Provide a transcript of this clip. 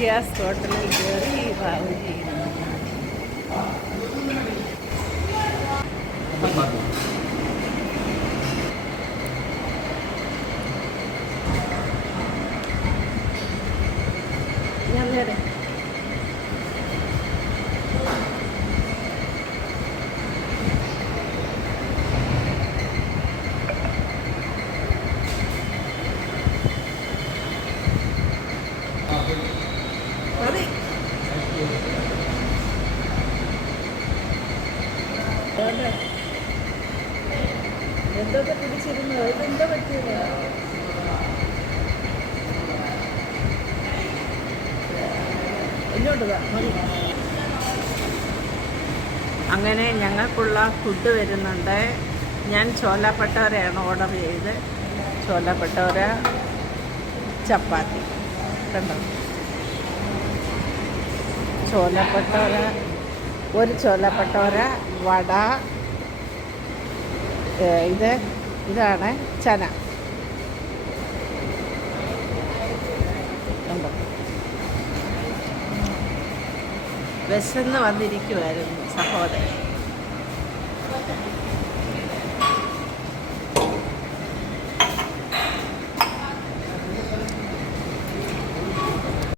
ഷിയാസ് ഹോട്ടലിൽ കയറി റാവു ചെയ്യുന്നു ഞാൻ വരാം മതി വേണ്ട. എന്തൊക്കെ പിടിച്ചിരുന്നു ഇതെന്താ പറ്റിയത് ഇങ്ങോട്ട് അങ്ങനെ ഞങ്ങൾക്കുള്ള ഫുഡ് വരുന്നുണ്ട്. ഞാൻ ചോലപ്പെട്ടവരെയാണ് ഓർഡർ ചെയ്ത് ചോലപ്പെട്ടവര ചപ്പാത്തി. കണ്ടോ? ചോലപ്പെട്ടവര ഒരു ചോലപ്പട്ടോര വട ഇത് ഇതാണ് ചന. കണ്ടോ വിശന്ന് വന്നിരിക്കുമായിരുന്നു സഹോദരൻ.